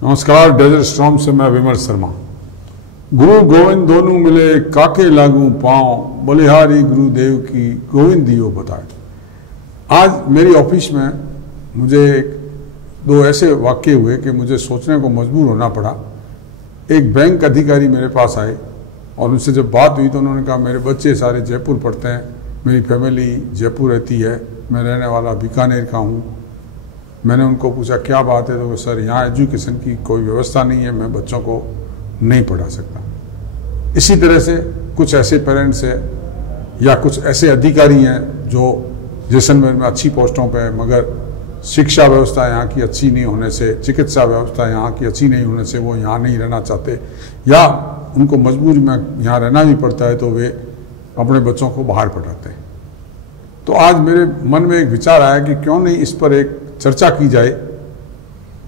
नमस्कार। Desert storm से मैं विमल शर्मा। गुरु गोविंद दोनों मिले काके लागू पाँव, बलिहारी गुरुदेव की गोविंद दियो बताए। आज मेरी ऑफिस में मुझे दो ऐसे वाक्य हुए कि मुझे सोचने को मजबूर होना पड़ा। एक बैंक अधिकारी मेरे पास आए और उनसे जब बात हुई तो उन्होंने कहा मेरे बच्चे सारे जयपुर पढ़ते हैं, मेरी फैमिली जयपुर रहती है, मैं रहने वाला बीकानेर का हूँ। मैंने उनको पूछा क्या बात है, तो सर यहाँ एजुकेशन की कोई व्यवस्था नहीं है, मैं बच्चों को नहीं पढ़ा सकता। इसी तरह से कुछ ऐसे पेरेंट्स हैं या कुछ ऐसे अधिकारी हैं जो जैसलमेर में अच्छी पोस्टों पे हैं, मगर शिक्षा व्यवस्था यहाँ की अच्छी नहीं होने से, चिकित्सा व्यवस्था यहाँ की अच्छी नहीं होने से वो यहाँ नहीं रहना चाहते या उनको मजबूरी में यहाँ रहना भी पड़ता है तो वे अपने बच्चों को बाहर पढ़ाते हैं। तो आज मेरे मन में एक विचार आया कि क्यों नहीं इस पर एक चर्चा की जाए।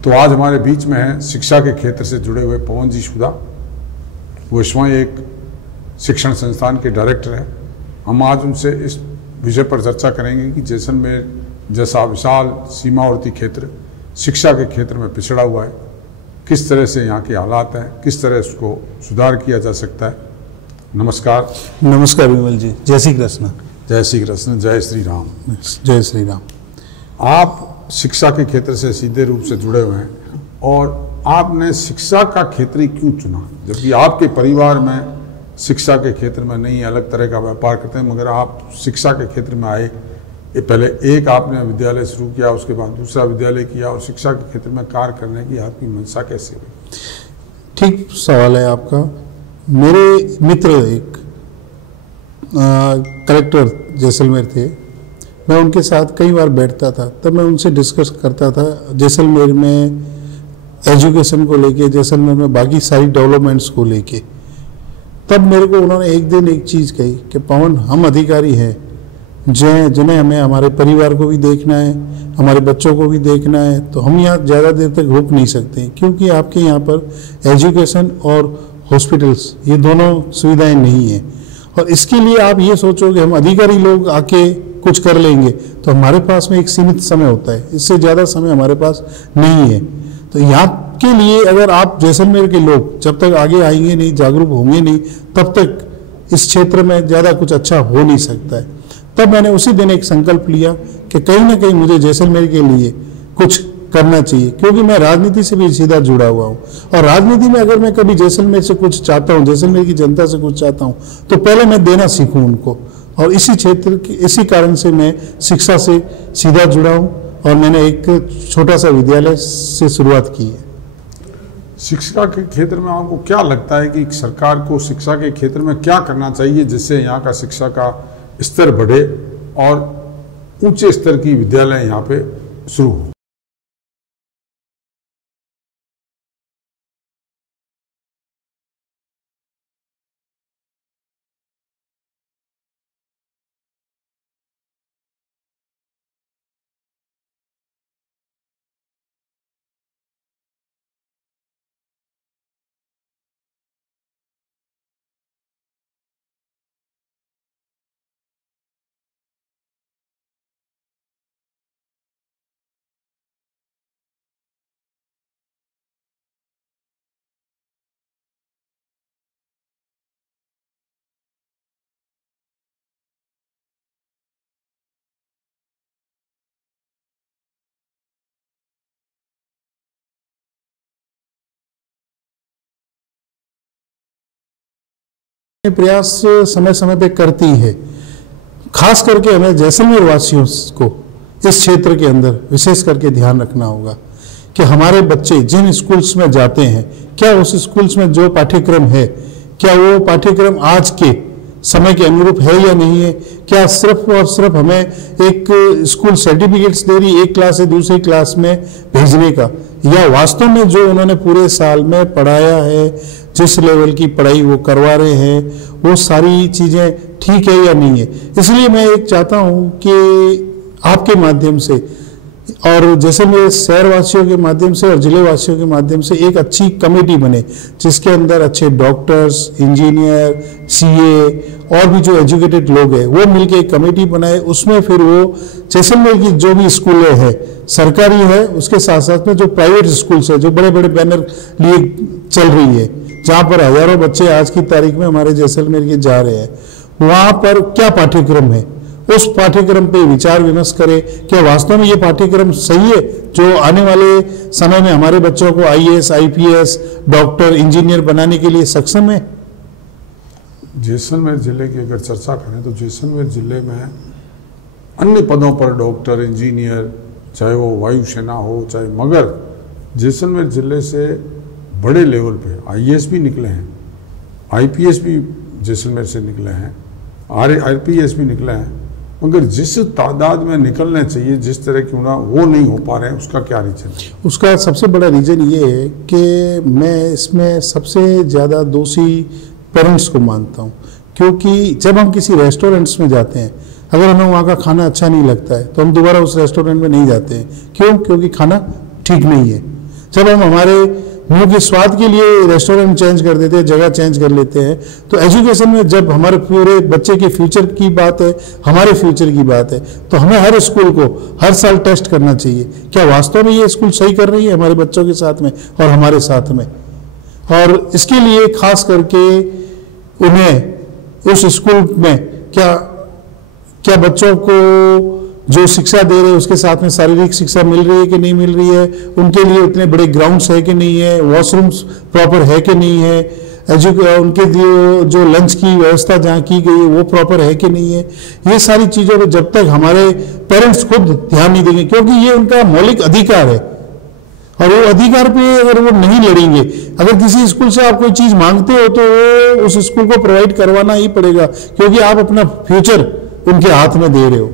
तो आज हमारे बीच में है शिक्षा के क्षेत्र से जुड़े हुए पवन जी सुधा। वो स्वयं एक शिक्षण संस्थान के डायरेक्टर हैं। हम आज उनसे इस विषय पर चर्चा करेंगे कि जैसलमेर जैसा विशाल सीमावर्ती क्षेत्र शिक्षा के क्षेत्र में पिछड़ा हुआ है, किस तरह से यहाँ के हालात हैं, किस तरह उसको सुधार किया जा सकता है। नमस्कार। नमस्कार विमल जी। जय श्री कृष्ण। जय श्री कृष्ण। जय श्री राम। जय श्री राम। आप शिक्षा के क्षेत्र से सीधे रूप से जुड़े हुए हैं और आपने शिक्षा का क्षेत्र ही क्यों चुना, जबकि आपके परिवार में शिक्षा के क्षेत्र में नहीं अलग तरह का व्यापार करते हैं, मगर आप शिक्षा के क्षेत्र में आए। ये पहले एक आपने विद्यालय शुरू किया, उसके बाद दूसरा विद्यालय किया और शिक्षा के क्षेत्र में कार्य करने की आपकी मंशा कैसे हुई? ठीक सवाल है आपका। मेरे मित्र एक कलेक्टर जैसलमेर थे, मैं उनके साथ कई बार बैठता था, तब मैं उनसे डिस्कस करता था जैसलमेर में एजुकेशन को लेके, जैसलमेर में बाकी सारी डेवलपमेंट्स को लेके। तब मेरे को उन्होंने एक दिन एक चीज़ कही कि पवन, हम अधिकारी हैं जिन्हें हमें हमारे परिवार को भी देखना है, हमारे बच्चों को भी देखना है, तो हम यहाँ ज़्यादा देर तक रुक नहीं सकते, क्योंकि आपके यहाँ पर एजुकेशन और हॉस्पिटल्स ये दोनों सुविधाएं नहीं हैं। और इसके लिए आप ये सोचो कि हम अधिकारी लोग आके कुछ कर लेंगे, तो हमारे पास में एक सीमित समय होता है, इससे ज़्यादा समय हमारे पास नहीं है। तो यहाँ के लिए अगर आप जैसलमेर के लोग जब तक आगे आएंगे नहीं, जागरूक होंगे नहीं, तब तक इस क्षेत्र में ज़्यादा कुछ अच्छा हो नहीं सकता है। तब मैंने उसी दिन एक संकल्प लिया कि कहीं ना कहीं मुझे जैसलमेर के लिए कुछ करना चाहिए, क्योंकि मैं राजनीति से भी सीधा जुड़ा हुआ हूँ। और राजनीति में अगर मैं कभी जैसलमेर से कुछ चाहता हूँ, जैसलमेर की जनता से कुछ चाहता हूँ, तो पहले मैं देना सीखूँ उनको। और इसी क्षेत्र की इसी कारण से मैं शिक्षा से सीधा जुड़ा हूँ और मैंने एक छोटा सा विद्यालय से शुरुआत की है। शिक्षा के क्षेत्र में आपको क्या लगता है कि सरकार को शिक्षा के क्षेत्र में क्या करना चाहिए जिससे यहाँ का शिक्षा का स्तर बढ़े और ऊंचे स्तर की विद्यालय यहाँ पे शुरू हो? प्रयास समय समय पे करती है। खास करके हमें जैसलमेर वासियों को इस क्षेत्र के अंदर विशेष करके ध्यान रखना होगा कि हमारे बच्चे जिन स्कूल्स में जाते हैं, क्या उस स्कूल्स में जो पाठ्यक्रम है, क्या वो पाठ्यक्रम आज के समय के अनुरूप है या नहीं है। क्या सिर्फ और सिर्फ हमें एक स्कूल सर्टिफिकेट्स दे रही एक क्लास से दूसरी क्लास में भेजने का, या वास्तव में जो उन्होंने पूरे साल में पढ़ाया है, जिस लेवल की पढ़ाई वो करवा रहे हैं, वो सारी चीज़ें ठीक है या नहीं है। इसलिए मैं एक चाहता हूँ कि आपके माध्यम से और जैसे मेरे शहर वासियों के माध्यम से और जिले वासियों के माध्यम से एक अच्छी कमेटी बने जिसके अंदर अच्छे डॉक्टर्स, इंजीनियर, सीए और भी जो एजुकेटेड लोग हैं वो मिलके एक कमेटी बनाए। उसमें फिर वो जैसलमेर की जो भी स्कूलें हैं, सरकारी है, उसके साथ साथ में जो प्राइवेट स्कूल्स है, जो बड़े बड़े बैनर लिए चल रही है, जहाँ पर हजारों बच्चे आज की तारीख में हमारे जैसलमेर के जा रहे हैं, वहाँ पर क्या पाठ्यक्रम है, उस पाठ्यक्रम पे विचार विमर्श करें। क्या वास्तव में ये पाठ्यक्रम सही है जो आने वाले समय में हमारे बच्चों को आईएएस, आईपीएस, डॉक्टर, इंजीनियर बनाने के लिए सक्षम है? जैसलमेर जिले की अगर चर्चा करें तो जैसलमेर जिले में अन्य पदों पर डॉक्टर, इंजीनियर, चाहे वो वायुसेना हो, चाहे, मगर जैसलमेर जिले से बड़े लेवल पे आईएएस भी निकले हैं, आईपीएस भी जैसलमेर से निकले हैं, आरपीएस भी निकले हैं, मगर जिस तादाद में निकलने चाहिए, जिस तरह क्यों ना, वो नहीं हो पा रहे हैं। उसका क्या रीजन है? उसका सबसे बड़ा रीजन ये है कि मैं इसमें सबसे ज़्यादा दोषी पेरेंट्स को मानता हूँ, क्योंकि जब हम किसी रेस्टोरेंट्स में जाते हैं, अगर हमें वहाँ का खाना अच्छा नहीं लगता है तो हम दोबारा उस रेस्टोरेंट में नहीं जाते हैं। क्यों? क्योंकि खाना ठीक नहीं है। जब हम हमारे मुंह के स्वाद के लिए रेस्टोरेंट चेंज कर देते हैं, जगह चेंज कर लेते हैं, तो एजुकेशन में जब हमारे पूरे बच्चे के फ्यूचर की बात है, हमारे फ्यूचर की बात है, तो हमें हर स्कूल को हर साल टेस्ट करना चाहिए। क्या वास्तव में ये स्कूल सही कर रही है हमारे बच्चों के साथ में और हमारे साथ में? और इसके लिए खास करके उन्हें उस स्कूल में क्या बच्चों को जो शिक्षा दे रहे हैं उसके साथ में शारीरिक शिक्षा मिल रही है कि नहीं मिल रही है, उनके लिए इतने बड़े ग्राउंड्स है कि नहीं है, वॉशरूम्स प्रॉपर है कि नहीं है, उनके लिए जो लंच की व्यवस्था जहाँ की गई है वो प्रॉपर है कि नहीं है। ये सारी चीज़ों पर जब तक हमारे पेरेंट्स खुद ध्यान नहीं देंगे, क्योंकि ये उनका मौलिक अधिकार है, और वो अधिकार पे अगर वो नहीं लड़ेंगे, अगर किसी स्कूल से आप कोई चीज़ मांगते हो तो वो उस स्कूल को प्रोवाइड करवाना ही पड़ेगा, क्योंकि आप अपना फ्यूचर उनके हाथ में दे रहे हो।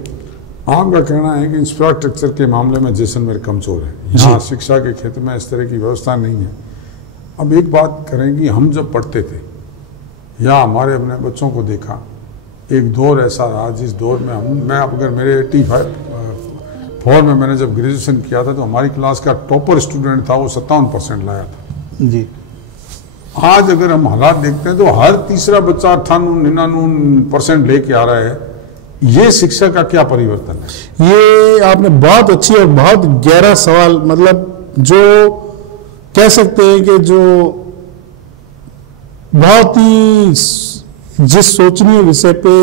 आपका कहना है कि इंफ्रास्ट्रक्चर के मामले में जैसलमेर कमजोर है, यहाँ शिक्षा के क्षेत्र में इस तरह की व्यवस्था नहीं है। अब एक बात करें कि हम जब पढ़ते थे या हमारे अपने बच्चों को देखा, एक दौर ऐसा रहा जिस दौर में मैं अगर मेरे 85 में मैंने जब ग्रेजुएशन किया था तो हमारी क्लास का टॉपर स्टूडेंट था, वो 57% लाया था जी। आज अगर हम हालात देखते हैं तो हर तीसरा बच्चा 98-99% लेके आ रहा है। ये शिक्षा का क्या परिवर्तन है? ये आपने बहुत अच्छी और बहुत गहरा सवाल, मतलब जो कह सकते हैं कि जो बहुत ही जिस सोचनीय विषय पे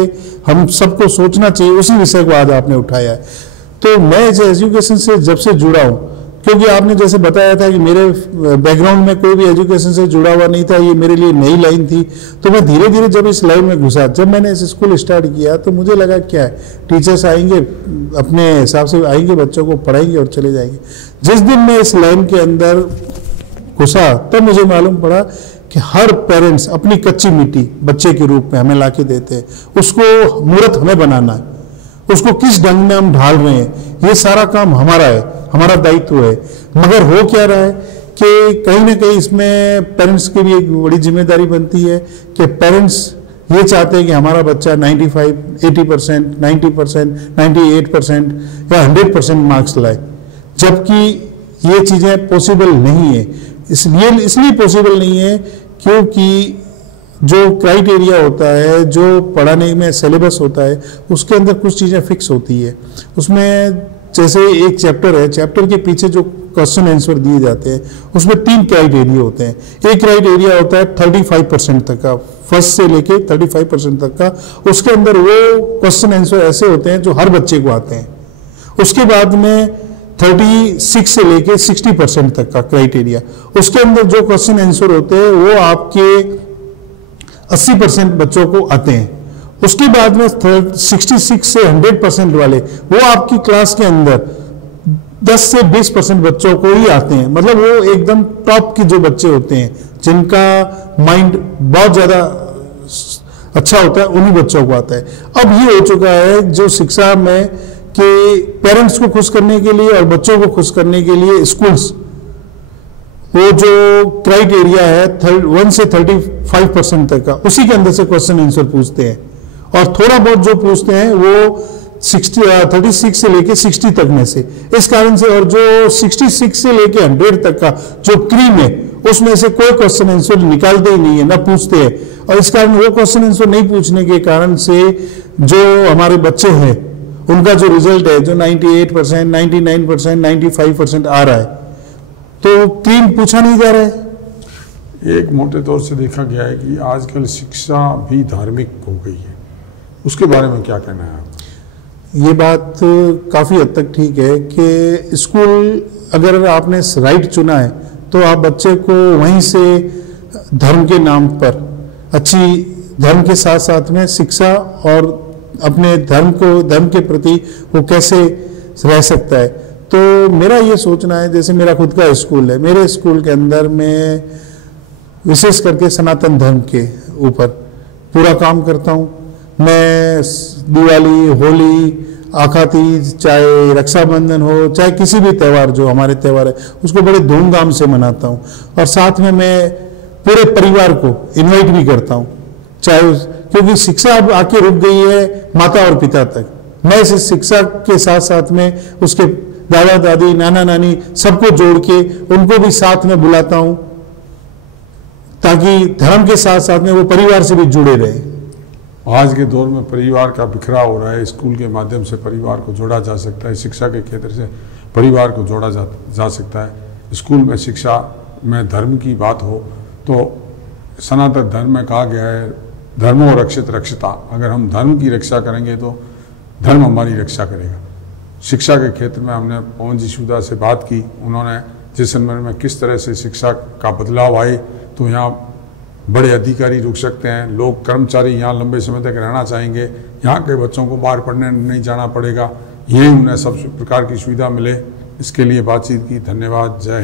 हम सबको सोचना चाहिए उसी विषय को आज आपने उठाया है। तो मैं इस एजुकेशन से जब से जुड़ा हूँ, क्योंकि आपने जैसे बताया था कि मेरे बैकग्राउंड में कोई भी एजुकेशन से जुड़ा हुआ नहीं था, ये मेरे लिए नई लाइन थी, तो मैं धीरे धीरे जब इस लाइन में घुसा, जब मैंने इस स्कूल स्टार्ट किया तो मुझे लगा क्या है, टीचर्स आएंगे अपने हिसाब से आएंगे, बच्चों को पढ़ाएंगे और चले जाएंगे। जिस दिन मैं इस लाइन के अंदर घुसा तब मुझे मालूम पड़ा कि हर पेरेंट्स अपनी कच्ची मिट्टी बच्चे के रूप में हमें ला के देते हैं, उसको मूर्त हमें बनाना है, उसको किस ढंग में हम ढाल रहे हैं, ये सारा काम हमारा है, हमारा दायित्व है। मगर हो क्या रहा है कि कहीं ना कहीं इसमें पेरेंट्स की भी एक बड़ी जिम्मेदारी बनती है कि पेरेंट्स ये चाहते हैं कि हमारा बच्चा 95, 80%, 90%, 98% या 100% मार्क्स लाए, जबकि ये चीज़ें पॉसिबल नहीं है। इसलिए पॉसिबल नहीं है क्योंकि जो क्राइटेरिया होता है, जो पढ़ाने में सिलेबस होता है, उसके अंदर कुछ चीज़ें फिक्स होती है। उसमें जैसे एक चैप्टर है, चैप्टर के पीछे जो क्वेश्चन आंसर दिए जाते हैं उसमें 3 क्राइटेरिया होते हैं। एक क्राइटेरिया होता है 35% तक का, फर्स्ट से लेके 35% तक का, उसके अंदर वो क्वेश्चन आंसर ऐसे होते हैं जो हर बच्चे को आते हैं। उसके बाद में 36 से लेके 60% तक का क्राइटेरिया, उसके अंदर जो क्वेश्चन आंसर होते हैं वो आपके 80% बच्चों को आते हैं। उसके बाद में 66 से 100% वाले वो आपकी क्लास के अंदर 10 से 20% बच्चों को ही आते हैं। मतलब वो एकदम टॉप के जो बच्चे होते हैं जिनका माइंड बहुत ज़्यादा अच्छा होता है, उन्हीं बच्चों को आता है। अब ये हो चुका है जो शिक्षा में कि पेरेंट्स को खुश करने के लिए और बच्चों को खुश करने के लिए स्कूल्स वो जो क्राइटेरिया है 1 से 35% तक का, उसी के अंदर से क्वेश्चन आंसर पूछते हैं, और थोड़ा बहुत जो पूछते हैं वो 36 से लेके 60 तक में से, इस कारण से, और जो 66 से लेके 100 तक का जो क्रीम है उसमें से कोई क्वेश्चन आंसर निकालते ही नहीं है, ना पूछते हैं। और इस कारण वो क्वेश्चन आंसर नहीं पूछने के कारण से जो हमारे बच्चे हैं उनका जो रिजल्ट है, जो 98%, 99%, 95% आ रहा है, तो क्रीम पूछा नहीं जा रहा है। एक मोटे तौर से देखा गया है कि आजकल शिक्षा भी धार्मिक हो गई है, उसके बारे में क्या कहना है आप? ये बात काफ़ी हद तक ठीक है कि स्कूल अगर आपने राइट चुना है तो आप बच्चे को वहीं से धर्म के नाम पर अच्छी, धर्म के साथ साथ में शिक्षा और अपने धर्म के प्रति वो कैसे रह सकता है। तो मेरा ये सोचना है, जैसे मेरा खुद का स्कूल है, मेरे स्कूल के अंदर मैं विशेष करके सनातन धर्म के ऊपर पूरा काम करता हूँ। मैं दिवाली, होली, आखा तीज, चाहे रक्षाबंधन हो, चाहे किसी भी त्यौहार जो हमारे त्यौहार है उसको बड़े धूमधाम से मनाता हूँ। और साथ में मैं पूरे परिवार को इनवाइट भी करता हूँ, चाहे क्योंकि शिक्षा अब आके रुक गई है माता और पिता तक। मैं इस शिक्षा के साथ साथ में उसके दादा दादी, नाना नानी सबको जोड़ के उनको भी साथ में बुलाता हूँ, ताकि धर्म के साथ साथ में वो परिवार से भी जुड़े रहे। आज के दौर में परिवार का बिखराव हो रहा है, स्कूल के माध्यम से परिवार को जोड़ा जा सकता है, शिक्षा के क्षेत्र से परिवार को जोड़ा जा सकता है। स्कूल में शिक्षा में धर्म की बात हो तो सनातन धर्म में कहा गया है, धर्मो रक्षित रक्षिता। अगर हम धर्म की रक्षा करेंगे तो धर्म हमारी रक्षा करेगा। शिक्षा के क्षेत्र में हमने पवन जी सूदा से बात की, उन्होंने जैसलमेर में किस तरह से शिक्षा का बदलाव आए, तो यहाँ बड़े अधिकारी रुक सकते हैं, लोग कर्मचारी यहाँ लंबे समय तक रहना चाहेंगे, यहाँ के बच्चों को बाहर पढ़ने नहीं जाना पड़ेगा, यही उन्हें सब प्रकार की सुविधा मिले। इसके लिए बातचीत की। धन्यवाद। जय